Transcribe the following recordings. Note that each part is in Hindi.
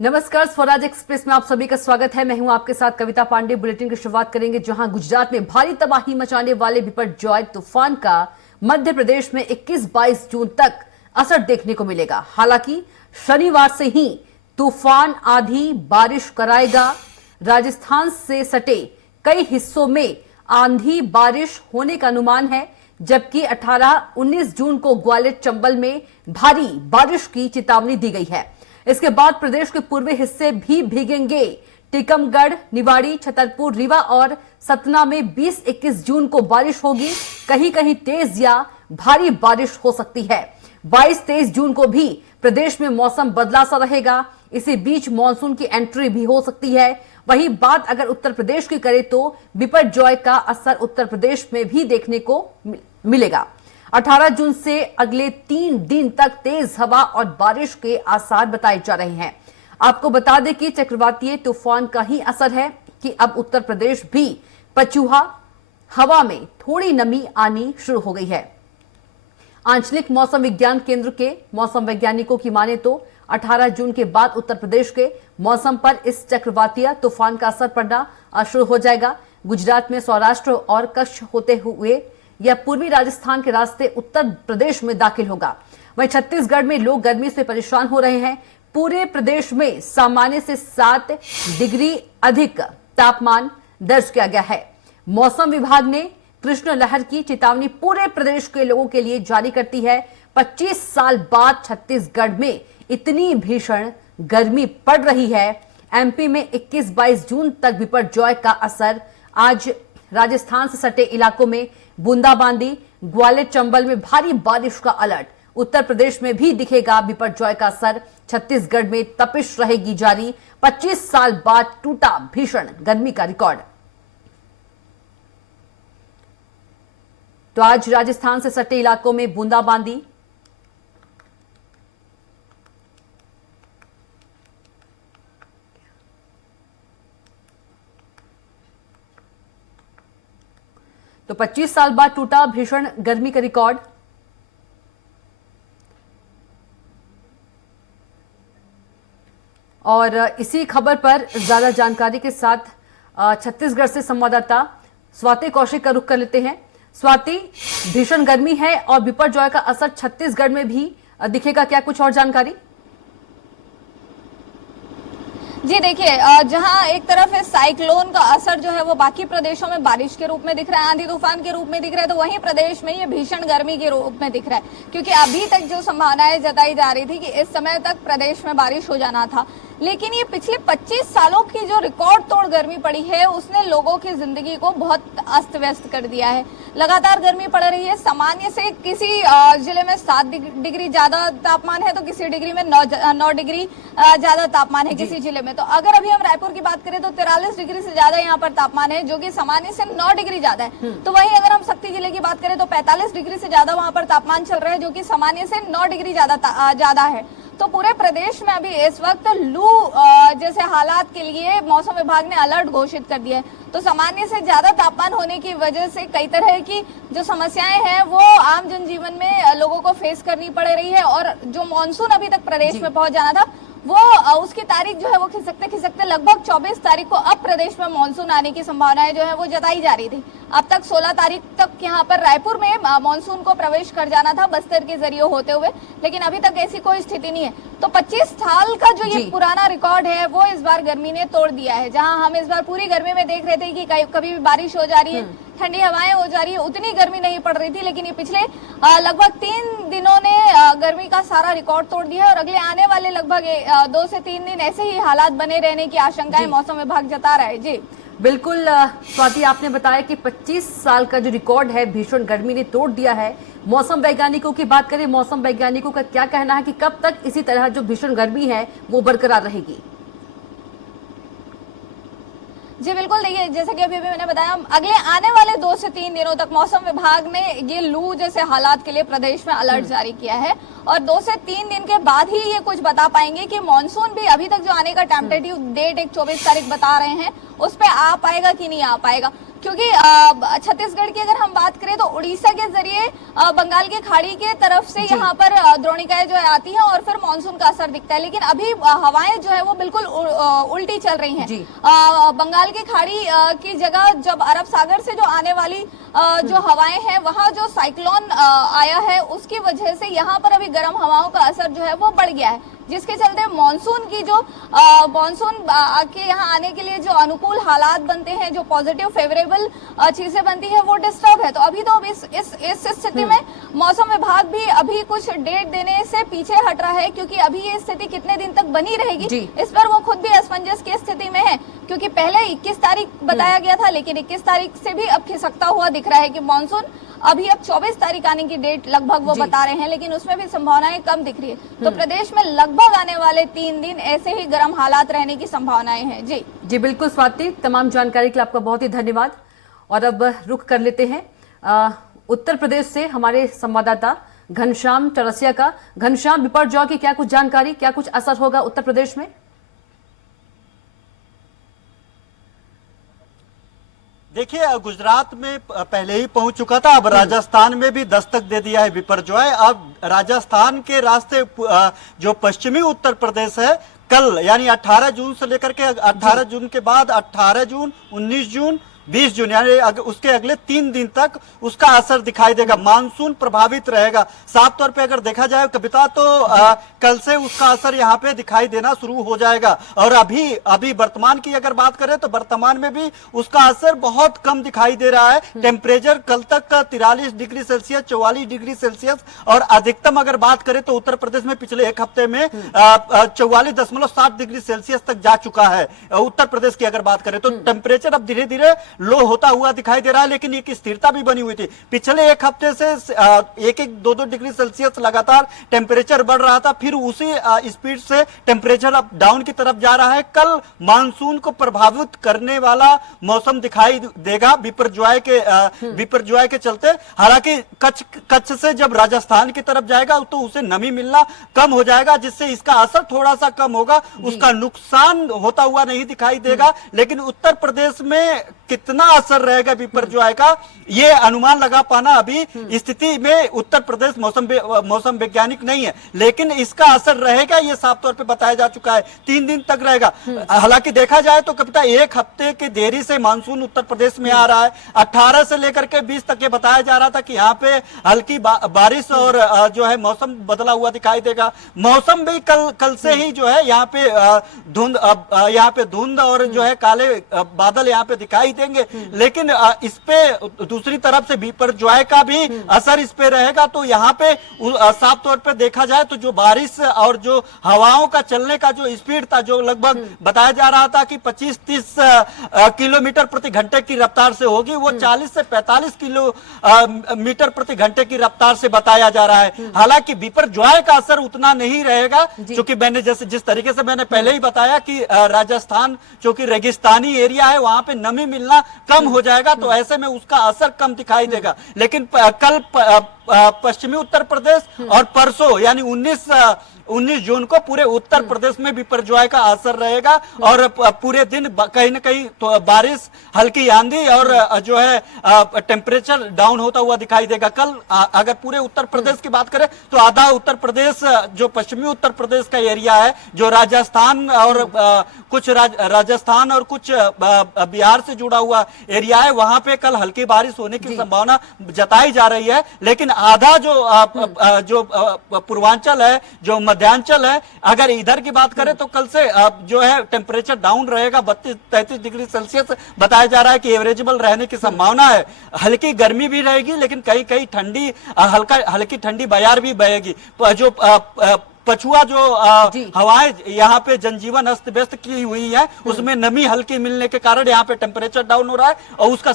नमस्कार, स्वराज एक्सप्रेस में आप सभी का स्वागत है। मैं हूं आपके साथ कविता पांडे। बुलेटिन की शुरुआत करेंगे जहां गुजरात में भारी तबाही मचाने वाले बिपरजॉय तूफान का मध्य प्रदेश में 21-22 जून तक असर देखने को मिलेगा। हालांकि शनिवार से ही तूफान आंधी बारिश कराएगा। राजस्थान से सटे कई हिस्सों में आंधी बारिश होने का अनुमान है, जबकि 18-19 जून को ग्वालियर चंबल में भारी बारिश की चेतावनी दी गई है। इसके बाद प्रदेश के पूर्वी हिस्से भी भीगेंगे। टीकमगढ़, निवाड़ी, छतरपुर, रीवा और सतना में 20-21 जून को बारिश होगी। कहीं कहीं तेज या भारी बारिश हो सकती है। 22-23 जून को भी प्रदेश में मौसम बदला सा रहेगा। इसी बीच मानसून की एंट्री भी हो सकती है। वहीं बात अगर उत्तर प्रदेश की करें तो बिपरजॉय का असर उत्तर प्रदेश में भी देखने को मिलेगा। 18 जून से अगले 3 दिन तक तेज हवा और बारिश के आसार बताए जा रहे हैं। आपको बता दें कि चक्रवातीय तूफान का ही असर है कि अब उत्तर प्रदेश भी पछुआ हवा में थोड़ी नमी आनी शुरू हो गई है। आंचलिक मौसम विज्ञान केंद्र के मौसम वैज्ञानिकों की माने तो 18 जून के बाद उत्तर प्रदेश के मौसम पर इस चक्रवातीय तूफान का असर पड़ना शुरू हो जाएगा। गुजरात में सौराष्ट्र और कच्छ होते हुए यह पूर्वी राजस्थान के रास्ते उत्तर प्रदेश में दाखिल होगा। वहीं छत्तीसगढ़ में लोग गर्मी से परेशान हो रहे हैं। पूरे प्रदेश में सामान्य से 7 डिग्री अधिक तापमान दर्ज किया गया है। मौसम विभाग ने कृष्ण लहर की चेतावनी पूरे प्रदेश के लोगों के लिए जारी करती है। 25 साल बाद छत्तीसगढ़ में इतनी भीषण गर्मी पड़ रही है। एमपी में 21-22 जून तक बिपरजॉय का असर। आज राजस्थान से सटे इलाकों में बूंदाबांदी, ग्वालियर चंबल में भारी बारिश का अलर्ट। उत्तर प्रदेश में भी दिखेगा बिपरजॉय का असर। छत्तीसगढ़ में तपिश रहेगी जारी। 25 साल बाद टूटा भीषण गर्मी का रिकॉर्ड। तो आज राजस्थान से सटे इलाकों में बूंदाबांदी, तो 25 साल बाद टूटा भीषण गर्मी का रिकॉर्ड। और इसी खबर पर ज्यादा जानकारी के साथ छत्तीसगढ़ से संवाददाता स्वाति कौशिक का रुख कर लेते हैं। स्वाति, भीषण गर्मी है और बिपरजॉय का असर छत्तीसगढ़ में भी दिखेगा, क्या कुछ और जानकारी? जी देखिए, जहां एक तरफ है साइक्लोन का असर जो है वो बाकी प्रदेशों में बारिश के रूप में दिख रहा है, आंधी तूफान के रूप में दिख रहा है, तो वहीं प्रदेश में ये भीषण गर्मी के रूप में दिख रहा है। क्योंकि अभी तक जो संभावनाएं जताई जा रही थी कि इस समय तक प्रदेश में बारिश हो जाना था, लेकिन ये पिछले 25 सालों की जो रिकॉर्ड तोड़ गर्मी पड़ी है उसने लोगों की जिंदगी को बहुत अस्त व्यस्त कर दिया है। लगातार गर्मी पड़ रही है। सामान्य से किसी जिले में 7 डिग्री ज्यादा तापमान है तो किसी डिग्री में 9 डिग्री ज्यादा तापमान है किसी जिले में। तो अगर अभी हम रायपुर की बात करें तो 43 डिग्री से ज्यादा यहाँ पर तापमान है, जो कि सामान्य से 9 डिग्री ज्यादा है। तो वहीं अगर हम शक्ति जिले की बात करें तो 45 डिग्री से ज्यादा वहां पर तापमान चल रहा है, जो कि सामान्य से 9 डिग्री ज्यादा है। तो पूरे प्रदेश में अभी इस वक्त लू जैसे हालात के लिए मौसम विभाग ने अलर्ट घोषित कर दिया है। तो सामान्य से ज्यादा तापमान होने की वजह से कई तरह की जो समस्याएं हैं वो आम जनजीवन में लोगों को फेस करनी पड़ रही है। और जो मानसून अभी तक प्रदेश में पहुंच जाना था वो उसकी तारीख जो है वो खिसकते लगभग 24 तारीख को अब प्रदेश में मानसून आने की संभावनाएं जो है वो जताई जा रही थी। अब तक 16 तारीख तक यहाँ पर रायपुर में मानसून को प्रवेश कर जाना था बस्तर के जरिए होते हुए, लेकिन अभी तक ऐसी कोई स्थिति नहीं है। तो 25 साल का जो ये पुराना रिकॉर्ड है वो इस बार गर्मी ने तोड़ दिया है। जहाँ हम इस बार पूरी गर्मी में देख रहे थे कि कभी भी बारिश हो जा रही है, ठंडी हवाएं हो जा रही है, उतनी गर्मी नहीं पड़ रही थी, लेकिन ये पिछले लगभग 3 दिनों ने गर्मी का सारा रिकॉर्ड तोड़ दिया है। और अगले आने वाले लगभग 2 से 3 दिन ऐसे ही हालात बने रहने की आशंकाएं मौसम विभाग जता रहा है। जी बिल्कुल स्वाति, आपने बताया कि 25 साल का जो रिकॉर्ड है भीषण गर्मी ने तोड़ दिया है। मौसम वैज्ञानिकों की बात करें, मौसम वैज्ञानिकों का क्या कहना है कि कब तक इसी तरह जो भीषण गर्मी है वो बरकरार रहेगी? जी बिल्कुल, देखिए जैसा कि अभी मैंने बताया, अगले आने वाले 2 से 3 दिनों तक मौसम विभाग ने ये लू जैसे हालात के लिए प्रदेश में अलर्ट जारी किया है। और 2 से 3 दिन के बाद ही ये कुछ बता पाएंगे कि मानसून भी अभी तक जो आने का टेंटेटिव डेट एक 24 तारीख बता रहे हैं उस पे आ पाएगा कि नहीं आ पाएगा। क्योंकि छत्तीसगढ़ की अगर हम बात करें तो उड़ीसा के जरिए बंगाल की खाड़ी के तरफ से यहाँ पर द्रोणिकाएं जो है आती हैं और फिर मानसून का असर दिखता है। लेकिन अभी हवाएं जो है वो बिल्कुल उल्टी चल रही हैं। बंगाल की खाड़ी की जगह जब अरब सागर से जो आने वाली जो हवाएं हैं, वहां जो साइक्लोन आया है उसकी वजह से यहाँ पर अभी गर्म हवाओं का असर जो है वो बढ़ गया है, जिसके चलते मानसून की जो मानसून के यहाँ आने के लिए जो अनुकूल हालात बनते हैं, जो पॉजिटिव फेवरेबल चीजें बनती है, वो डिस्टर्ब है। तो अभी तो इस स्थिति में मौसम विभाग भी अभी कुछ डेट देने से पीछे हट रहा है, क्योंकि अभी ये स्थिति कितने दिन तक बनी रहेगी इस पर वो खुद भी असमंजस की स्थिति में है। क्योंकि पहले 21 तारीख बताया गया था, लेकिन 21 तारीख से भी अब खिसकता हुआ दिख रहा है कि मानसून अभी अब 24 तारीख आने की डेट लगभग वो बता रहे हैं, लेकिन उसमें भी संभावनाएं कम दिख रही है। तो प्रदेश में लगभग आने वाले 3 दिन ऐसे ही गर्म हालात रहने की संभावनाएं हैं। जी बिल्कुल स्वाति, तमाम जानकारी के लिए आपका बहुत ही धन्यवाद। और अब रुख कर लेते हैं उत्तर प्रदेश से हमारे संवाददाता घनश्याम चौरसिया का। घनश्याम, बिपरजॉय की क्या कुछ जानकारी, क्या कुछ असर होगा उत्तर प्रदेश में? देखिए, गुजरात में पहले ही पहुंच चुका था, अब राजस्थान में भी दस्तक दे दिया है बिपरजॉय। अब राजस्थान के रास्ते जो पश्चिमी उत्तर प्रदेश है, कल यानी 18 जून से लेकर के 18 जून के बाद 18 जून, 19 जून, 20 जून यानी उसके अगले 3 दिन तक उसका असर दिखाई देगा। मानसून प्रभावित रहेगा। साफ तौर पे अगर देखा जाए कविता, तो कल से उसका असर यहाँ पे दिखाई देना शुरू हो जाएगा। और अभी वर्तमान की अगर बात करें तो वर्तमान में भी उसका असर बहुत कम दिखाई दे रहा है। टेम्परेचर कल तक का 43 डिग्री सेल्सियस, 44 डिग्री सेल्सियस, और अधिकतम अगर बात करें तो उत्तर प्रदेश में पिछले एक हफ्ते में 44.7 डिग्री सेल्सियस तक जा चुका है। उत्तर प्रदेश की अगर बात करें तो टेम्परेचर अब धीरे धीरे लो होता हुआ दिखाई दे रहा है, लेकिन एक स्थिरता भी बनी हुई थी। पिछले एक हफ्ते से 1-2 डिग्री सेल्सियस लगातार टेम्परेचर बढ़ रहा था, फिर उसी स्पीड से टेम्परेचर अब डाउन की तरफ जा रहा है। कल मानसून को प्रभावित करने वाला मौसम दिखाई देगा बिपरजॉय के चलते। हालांकि कच्छ से जब राजस्थान की तरफ जाएगा तो उसे नमी मिलना कम हो जाएगा, जिससे इसका असर थोड़ा सा कम होगा, उसका नुकसान होता हुआ नहीं दिखाई देगा। लेकिन उत्तर प्रदेश में कितना असर रहेगा बिपरजॉय का, ये अनुमान लगा पाना अभी स्थिति में उत्तर प्रदेश मौसम वैज्ञानिक नहीं है, लेकिन इसका असर रहेगा, ये साफ तौर पे बताया जा चुका है। 3 दिन तक रहेगा। हालांकि देखा जाए तो कविता एक हफ्ते की देरी से मानसून उत्तर प्रदेश में आ रहा है। 18 से लेकर के 20 तक ये बताया जा रहा था कि यहाँ पे हल्की बारिश और जो है मौसम बदला हुआ दिखाई देगा। मौसम भी कल से ही जो है यहाँ पे धुंध और जो है काले बादल यहाँ पे दिखाई देंगे। लेकिन इस पे दूसरी तरफ से बिपरजॉय का भी असर इस पे रहेगा। तो यहाँ पे साफ तौर पे देखा जाए तो जो बारिश और जो हवाओं का चलने का जो स्पीड था, जो लगभग बताया जा रहा था कि 25-30 किलोमीटर प्रति घंटे की रफ्तार से होगी, वो 40 से 45 किलोमीटर प्रति घंटे की रफ्तार से बताया जा रहा है। हालांकि बिपरजॉय का असर उतना नहीं रहेगा, क्योंकि मैंने जिस तरीके से मैंने पहले ही बताया कि राजस्थान जो कि रेगिस्तानी एरिया है, वहां पे नमी मिलना कम हो जाएगा, तो ऐसे में उसका असर कम दिखाई देगा। लेकिन कल पश्चिमी उत्तर प्रदेश और परसों यानी 19 जून को पूरे उत्तर प्रदेश में बिपरजॉय का असर रहेगा और पूरे दिन कहीं न कहीं तो बारिश, हल्की आंधी और जो है टेम्परेचर डाउन होता हुआ दिखाई देगा। कल अगर पूरे उत्तर प्रदेश की बात करें तो आधा उत्तर प्रदेश, जो पश्चिमी उत्तर प्रदेश का एरिया है, जो राजस्थान और कुछ बिहार से जुड़ा हुआ एरिया है, वहां पे कल हल्की बारिश होने की संभावना जताई जा रही है। लेकिन आधा जो पूर्वांचल है, जो मध्यांचल है, अगर इधर की बात करें तो कल से जो है टेम्परेचर डाउन रहेगा। 32-33 डिग्री सेल्सियस बताया जा रहा है कि एवरेजेबल रहने की संभावना है। हल्की गर्मी भी रहेगी, लेकिन कहीं कहीं ठंडी, हल्की ठंडी बयार भी बहेगी। जो पछुआ जो हवाएं यहाँ पे जनजीवन अस्त व्यस्त की हुई है, उसमें नमी हल्की मिलने के कारण यहाँ पे टेम्परेचर डाउन हो रहा है। और उसका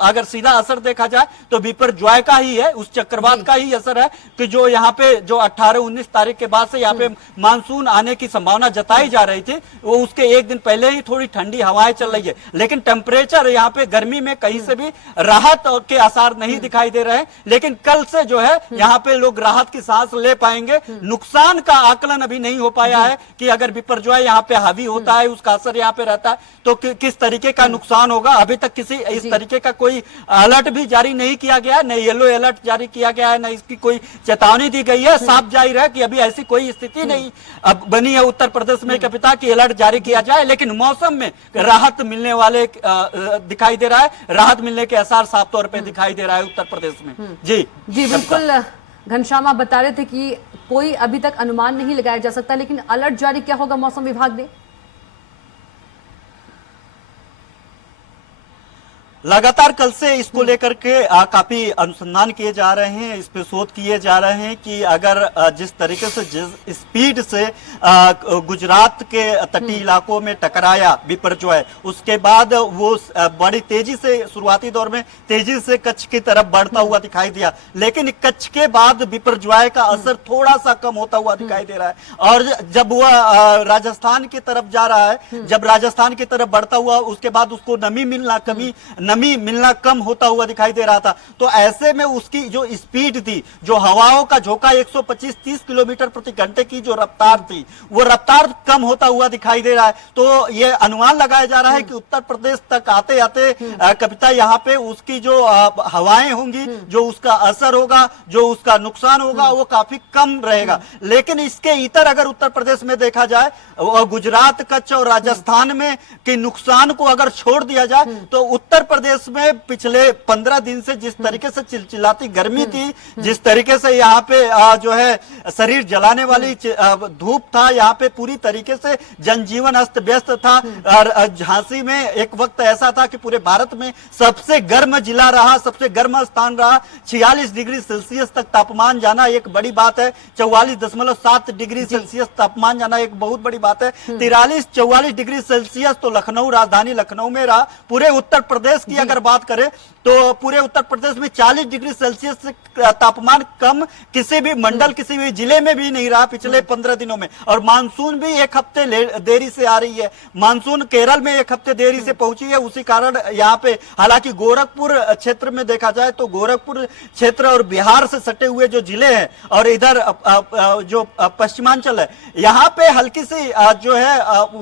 अगर सीधा असर देखा जाए तो बिपरजॉय का ही है, उस चक्रवात का ही असर है कि जो यहाँ पे जो 18-19 तारीख के बाद से यहाँ पे मानसून आने की संभावना जताई जा रही थी, वो उसके एक दिन पहले ही थोड़ी ठंडी हवाएं चल रही है। लेकिन टेम्परेचर यहाँ पे गर्मी में कहीं से भी राहत के आसार नहीं दिखाई दे रहे हैं। लेकिन कल से जो है यहाँ पे लोग राहत की सांस ले पाएंगे। नुकसान का आकलन अभी नहीं हो पाया है कि अगर बिपरजॉय यहाँ पे हावी होता है, उसका असर यहाँ पे रहता है तो किस तरीके का नुकसान होगा। अभी तक किसी इस तरीके का कोई अलर्ट भी जारी नहीं किया गया है, न येलो अलर्ट जारी किया गया है, न इसकी कोई चेतावनी दी गई है। साफ जाहिर है कि अभी ऐसी कोई स्थिति नहीं अब बनी है उत्तर प्रदेश में कविता की अलर्ट जारी किया जाए, लेकिन मौसम में राहत मिलने वाले दिखाई दे रहा है, राहत मिलने के आसार साफ तौर पे दिखाई दे रहा है उत्तर प्रदेश में। जी बिल्कुल घनश्याम, आप बता रहे थे कि कोई अभी तक अनुमान नहीं लगाया जा सकता, लेकिन अलर्ट जारी क्या होगा मौसम विभाग ने? लगातार कल से इसको लेकर के काफी अनुसंधान किए जा रहे हैं, इस पे शोध किए जा रहे हैं कि अगर जिस तरीके से जिस स्पीड से गुजरात के तटीय इलाकों में टकराया बिपरजॉय, उसके बाद वो बड़ी तेजी से शुरुआती दौर में तेजी से कच्छ की तरफ बढ़ता हुआ दिखाई दिया, लेकिन कच्छ के बाद बिपरजॉय का असर थोड़ा सा कम होता हुआ दिखाई दे रहा है। और जब वह राजस्थान की तरफ जा रहा है, जब राजस्थान की तरफ बढ़ता हुआ, उसके बाद उसको नमी मिलना कम होता हुआ दिखाई दे रहा था। तो ऐसे में उसकी जो स्पीड थी, जो हवाओं का झोंका 125-30 किलोमीटर प्रति घंटे की जो रफ्तार थी, वो रफ्तार कम होता हुआ दिखाई दे रहा है। तो ये अनुमान लगाया जा रहा है कि उत्तर प्रदेश तक आते आते कविता यहाँ पे उसकी जो हवाएं होंगी, जो उसका असर होगा, जो उसका नुकसान होगा, वो काफी कम रहेगा। लेकिन इसके इतर अगर उत्तर प्रदेश में देखा जाए, गुजरात, कच्छ और राजस्थान में के नुकसान को अगर छोड़ दिया जाए तो उत्तर प्रदेश में पिछले 15 दिन से जिस तरीके से चिलचिलाती गर्मी थी, जिस तरीके से यहाँ पे जो है शरीर जलाने वाली धूप था, यहाँ पे पूरी तरीके से जनजीवन अस्त व्यस्त था। और झांसी में एक वक्त ऐसा था कि पूरे भारत में सबसे गर्म जिला रहा, सबसे गर्म स्थान रहा, 46 डिग्री सेल्सियस तक तापमान जाना एक बड़ी बात है। 44.7 डिग्री सेल्सियस तापमान जाना एक बहुत बड़ी बात है। 43-44 डिग्री सेल्सियस तो लखनऊ, राजधानी लखनऊ में रहा। पूरे उत्तर प्रदेश की अगर बात करें तो पूरे उत्तर प्रदेश में 40 डिग्री सेल्सियस से तापमान कम किसी भी मंडल, किसी भी जिले में भी नहीं रहा पिछले 15 दिनों में। और मानसून भी एक हफ्ते देरी से आ रही है। मानसून केरल में एक हफ्ते देरी से पहुंची है, उसी कारण यहाँ पे, हालांकि गोरखपुर क्षेत्र में देखा जाए तो गोरखपुर क्षेत्र और बिहार से सटे हुए जो जिले हैं और इधर जो पश्चिमांचल है, यहाँ पे हल्की सी जो है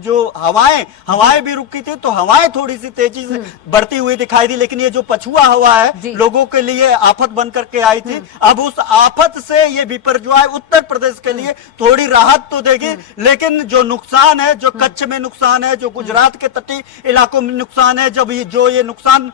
जो हवाएं भी रुकी थी, तो हवाएं थोड़ी सी तेजी से बढ़ती हुई दिखाई दी। लेकिन ये जो पछुआ हवा है लोगों के लिए आफत बनकर के आई थी, अब उस आफत से ये बिपरजॉय उत्तर प्रदेश के लिए थोड़ी राहत तो देगी, लेकिन जो नुकसान है, जो कच्छ में नुकसान है, जो गुजरात के तटीय इलाकों में नुकसान है, जब जो ये नुकसान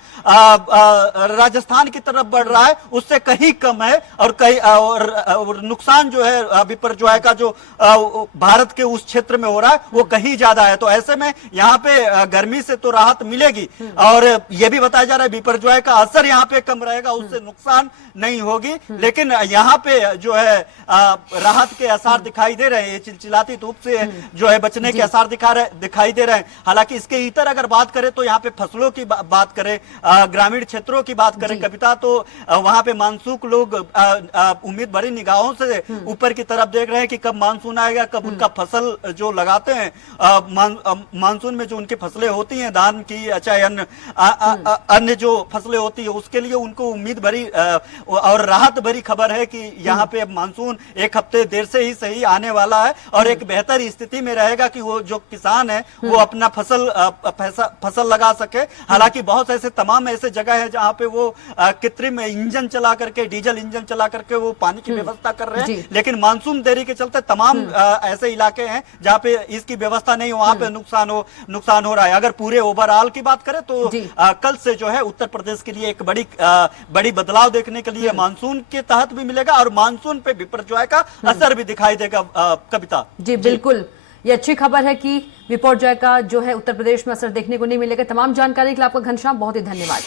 राजस्थान की तरफ बढ़ रहा है, उससे कहीं कम है। और कहीं और नुकसान जो है बिपरजॉय का जो भारत के उस क्षेत्र में हो रहा है, वो कहीं ज्यादा है। तो ऐसे में यहाँ पे गर्मी से तो राहत मिलेगी, और यह भी बताया जा रहा है बिपरजॉय का असर यहाँ पे कम रहेगा, उससे नुकसान नहीं होगी। लेकिन यहाँ पे जो है राहत के आसार दिखाई दे रहे हैं, चिलचिलाती धूप से जो है बचने के आसार दिखाई दे रहे हैं। हालांकि इसके इतर अगर बात करें तो यहाँ पे फसलों की बात करें, ग्रामीण क्षेत्रों की बात करें कविता, तो वहां पे मानसून लोग उम्मीद भरी निगाहों से ऊपर की तरफ देख रहे हैं कि कब मानसून आएगा, कब उनका फसल जो लगाते हैं मानसून में जो उनकी फसलें होती हैं, धान की चाहे अन्य जो फसलें होती है, उसके लिए उनको उम्मीद भरी और राहत भरी खबर है कि यहाँ पे अब मानसून एक हफ्ते देर से ही सही आने वाला है और एक बेहतर स्थिति में रहेगा कि वो जो किसान है वो अपना फसल लगा सके। हालांकि बहुत ऐसे तमाम ऐसे जगह है जहाँ पे वो कृत्रिम इंजन चला करके, डीजल इंजन चला करके वो पानी की व्यवस्था कर रहे हैं, लेकिन मानसून देरी के चलते तमाम ऐसे इलाके हैं जहाँ पे इसकी व्यवस्था नहीं हो, वहां पे नुकसान हो रहा है। अगर पूरे ओवरऑल की बात करें तो कल से जो है उत्तर प्रदेश के लिए एक बड़ी बदलाव देखने के लिए मानसून के तहत भी मिलेगा और मानसून पे बिपरजॉय का असर भी दिखाई देगा। कविता जी बिल्कुल, ये अच्छी खबर है कि बिपरजॉय का जो है उत्तर प्रदेश में असर देखने को नहीं मिलेगा। तमाम जानकारी के लिए आपका घनश्याम बहुत ही धन्यवाद।